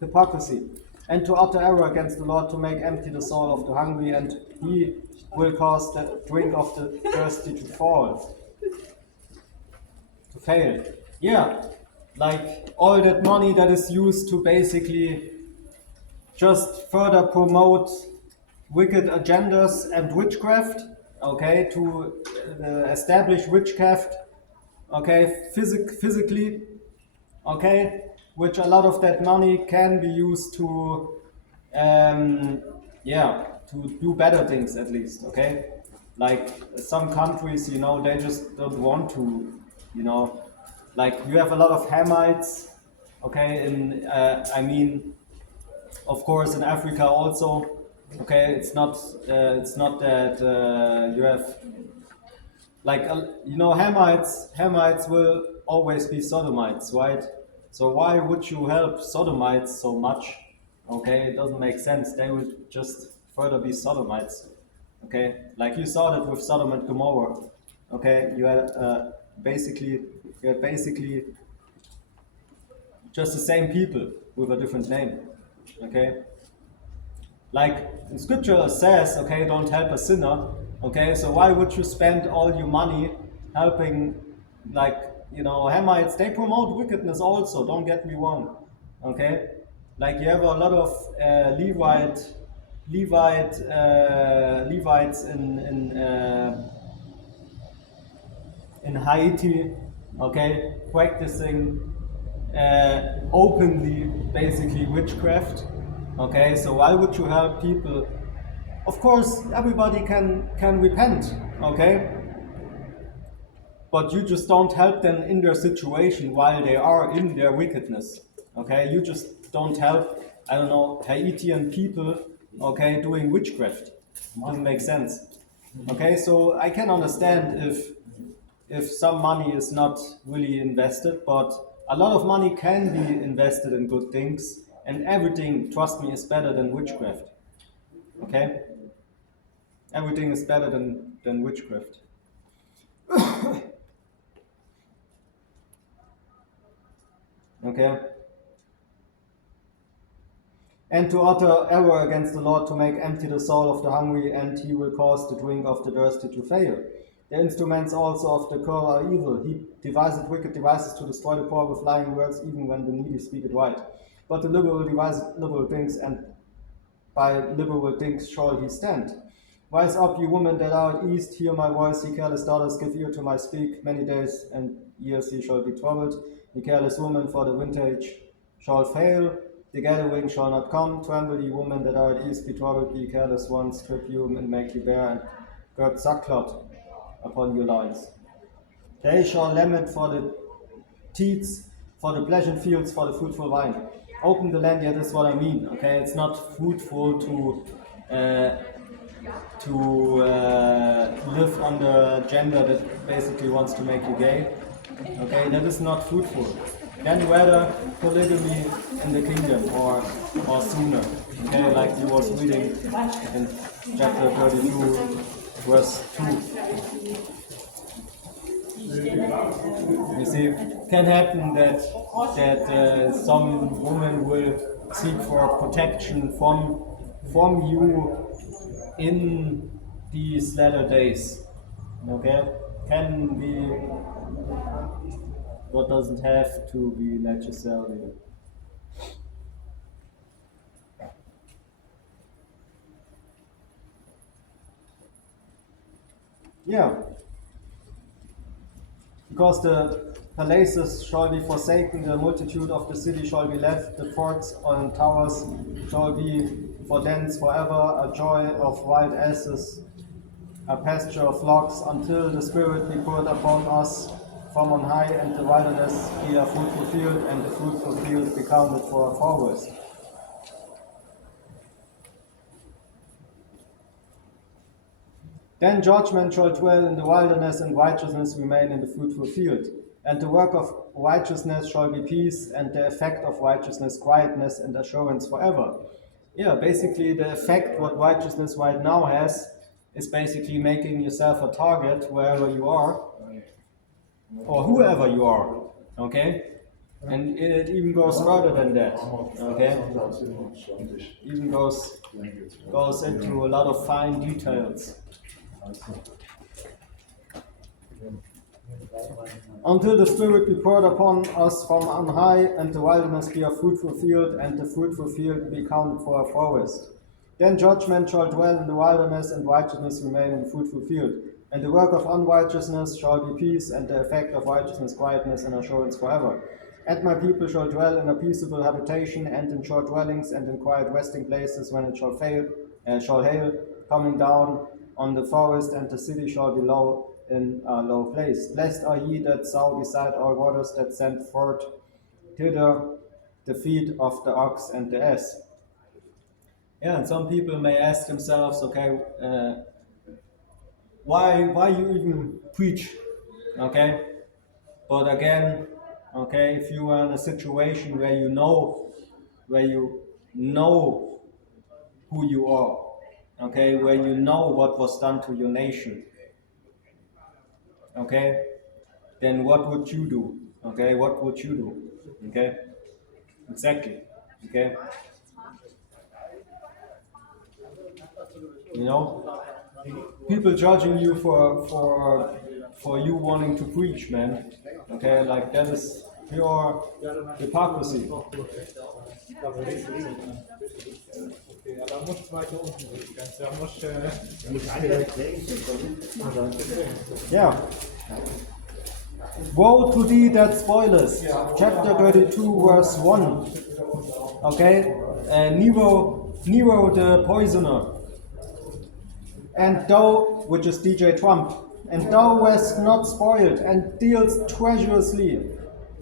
hypocrisy, and to utter error against the Lord, to make empty the soul of the hungry, and he will cause the drink of the thirsty to fail. Yeah, like all that money that is used to basically just further promote wicked agendas and witchcraft, okay, to establish witchcraft, okay, physically, okay, which a lot of that money can be used to, to do better things at least, okay? Like some countries, you know, they just don't want to, you know, like you have a lot of Hamites, okay, Of course, in Africa also. Okay, it's not that you have like Hamites will always be Sodomites, right? So why would you help Sodomites so much? Okay, it doesn't make sense. They would just further be Sodomites. Okay, like you saw that with Sodom and Gomorrah. Okay, basically you had basically just the same people with a different name. Okay, like in scripture says, okay, don't help a sinner. Okay, so why would you spend all your money helping, like, Hamites? They promote wickedness also, don't get me wrong. Okay, like you have a lot of Levites in Haiti, okay, practicing openly basically witchcraft. Okay, so why would you help people? Of course, everybody can repent, okay, but you just don't help them in their situation while they are in their wickedness. Okay, you just don't help, I don't know, Haitian people, okay, doing witchcraft. Doesn't make sense. Okay, so I can understand if some money is not really invested, but a lot of money can be invested in good things, and everything, trust me, is better than witchcraft. Okay? Everything is better than witchcraft. Okay? And to utter error against the Lord, to make empty the soul of the hungry, and he will cause the drink of the thirsty to fail. The instruments also of the cruel are evil. He deviseth wicked devices to destroy the poor with lying words, even when the needy speak it right. But the liberal deviseth liberal things, and by liberal things shall he stand. Rise up, you women that are at east, hear my voice, ye careless daughters, give ear to my speak. Many days and years ye shall be troubled. Ye careless women, for the vintage shall fail, the gathering shall not come. Tremble, ye women that are at east, be troubled, ye careless ones, strip you and make you bare, and gird sackcloth upon your loins. They shall lament for the teats, for the pleasant fields, for the fruitful vine. Open the land, yeah, that's what I mean. Okay, it's not fruitful to live under a gender that basically wants to make you gay. Okay, that is not fruitful. Then rather polygamy in the kingdom, or sooner. Okay, like you was reading in chapter 32, verse 2. You see, it can happen that some woman will seek for protection from you in these latter days. Okay, can be, but doesn't have to be necessarily. Yeah. Because the palaces shall be forsaken, the multitude of the city shall be left, the forts and towers shall be for dens forever, a joy of wild asses, a pasture of flocks, until the Spirit be poured upon us from on high, and the wilderness be a fruitful field, and the fruitful field be counted for a forest. Then judgment shall dwell in the wilderness, and righteousness remain in the fruitful field. And the work of righteousness shall be peace, and the effect of righteousness quietness and assurance forever. Yeah, basically the effect what righteousness right now has is basically making yourself a target wherever you are, or whoever you are. Okay? And it even goes further than that. Okay? Even goes into a lot of fine details. Until the Spirit be poured upon us from on high, and the wilderness be a fruitful field, and the fruitful field be counted for a forest. Then judgment shall dwell in the wilderness, and righteousness remain in the fruitful field. And the work of unrighteousness shall be peace, and the effect of righteousness quietness and assurance forever. And my people shall dwell in a peaceable habitation, and in short dwellings, and in quiet resting places, when it shall hail, coming down on the forest, and the city shall be low in a low place. Blessed are ye that sow beside all waters, that send forth thither the feet of the ox and the ass. Yeah, and some people may ask themselves, okay, why you even preach, okay? But again, okay, if you are in a situation where you know who you are, okay, where you know what was done to your nation, okay, then what would you do? Okay, what would you do? Okay, exactly. Okay, you know, people judging you for you wanting to preach, man. Okay, like that is pure hypocrisy. Okay, aber muss weiter unten durch. Ganz, da muss, Yeah. Woe to thee that spoilest. Chapter 32, verse 1. Okay, Nero the poisoner. And thou, which is DJ Trump, and thou wast not spoiled and deals treacherously.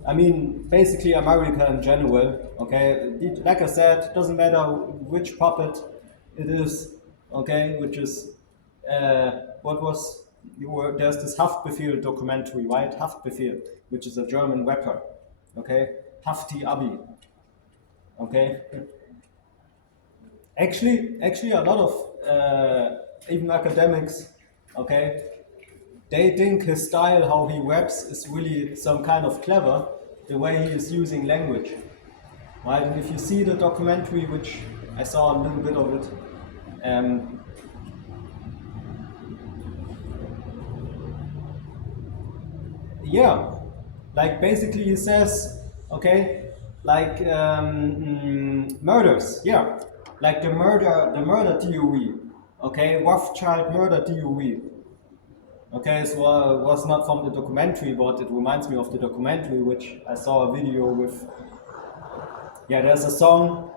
I mean, basically America in general. Okay, like I said, doesn't matter which puppet it is. Okay, which is there's this Haftbefehl documentary, right? Haftbefehl, which is a German rapper. Okay, Hafti Abi. Okay. Actually, a lot of even academics, okay, they think his style, how he raps, is really some kind of clever, the way he is using language. Right? And if you see the documentary, which I saw a little bit of it, yeah, like basically he says, okay, like murders, yeah, like the murder theory, okay, Rothschild murder theory. Okay, so was not from the documentary, but it reminds me of the documentary, which I saw a video with. Yeah, there's a song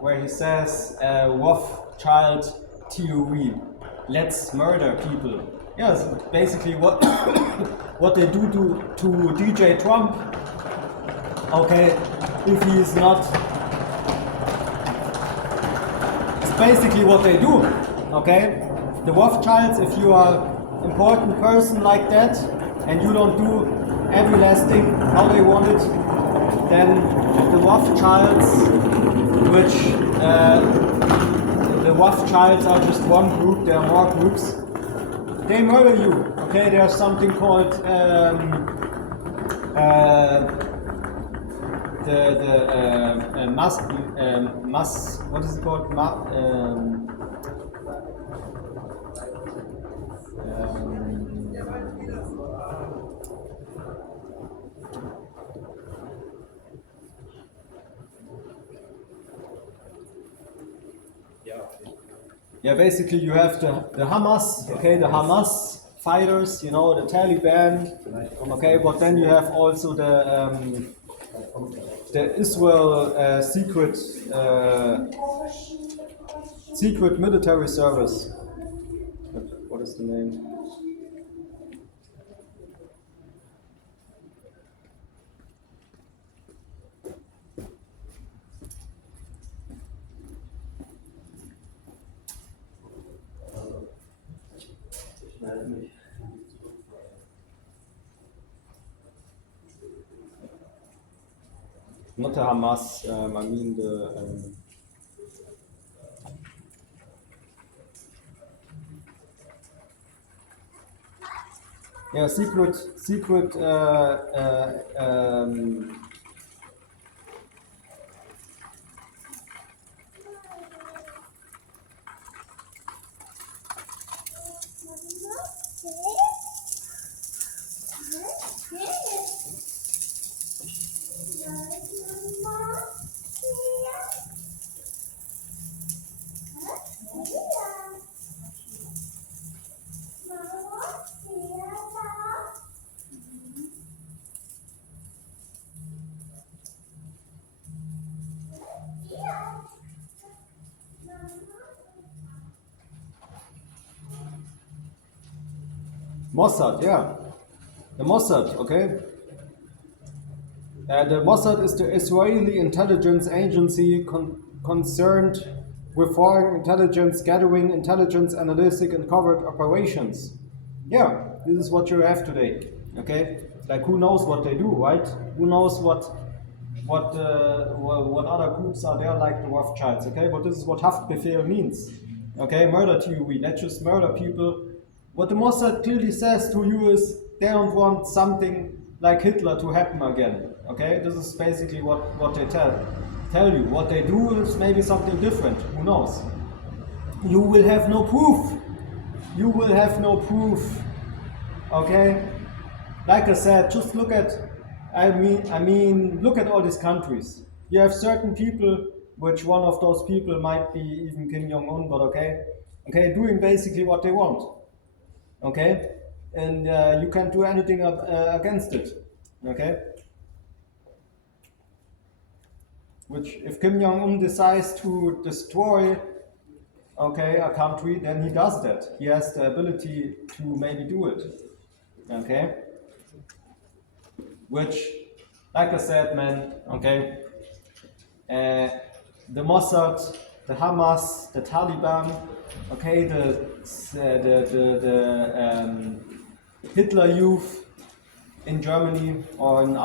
where he says, Rothschild theory, let's murder people. Yes, basically what what they do to DJ Trump. Okay, if he is not, it's basically what they do. Okay, the Rothschilds, if you are an important person like that and you don't do every last thing how they want it, then the Rothschilds, the Rothschilds are just one group, there are more groups, they murder you. Okay, there's something called what is it called? Yeah, basically you have the Hamas, okay, the Hamas fighters, you know, the Taliban, okay, but then you have also the Israel secret military service. What is the name? Not the Hamas, I mean the yeah, secret Mossad, yeah. The Mossad, okay? The Mossad is the Israeli intelligence agency concerned with foreign intelligence gathering, intelligence analytic, and covert operations. Yeah, this is what you have today. Okay, like who knows what they do, right? Who knows what other groups are there, like the Rothschilds? Okay, but this is what Haftbefehl means. Okay, murder theory. Let's just murder people. What the Mossad clearly says to you is they don't want something like Hitler to happen again. Okay, this is basically what they tell you. What they do is maybe something different. Who knows? You will have no proof. You will have no proof. Okay, like I said, just look at. I mean, look at all these countries. You have certain people, which one of those people might be even Kim Jong-un, but okay, doing basically what they want. Okay, and you can't do anything against it. Okay. Which, if Kim Jong-un decides to destroy, okay, a country, then he does that. He has the ability to maybe do it. Okay. Which, like I said, man, okay, the Mossad, the Hamas, the Taliban, okay, the Hitler Youth in Germany or in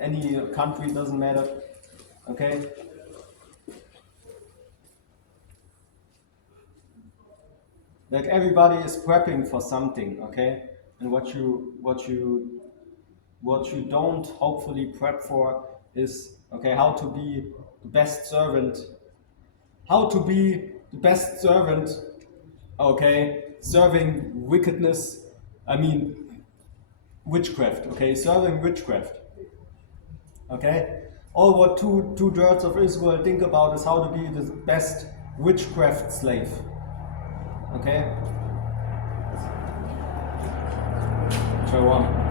any country, doesn't matter, okay. Like everybody is prepping for something, okay, and what you don't hopefully prep for is, okay, how to be the best servant, okay, serving wickedness, I mean witchcraft, okay, serving witchcraft, okay. All what two thirds of Israel think about is how to be the best witchcraft slave, okay. Shalom.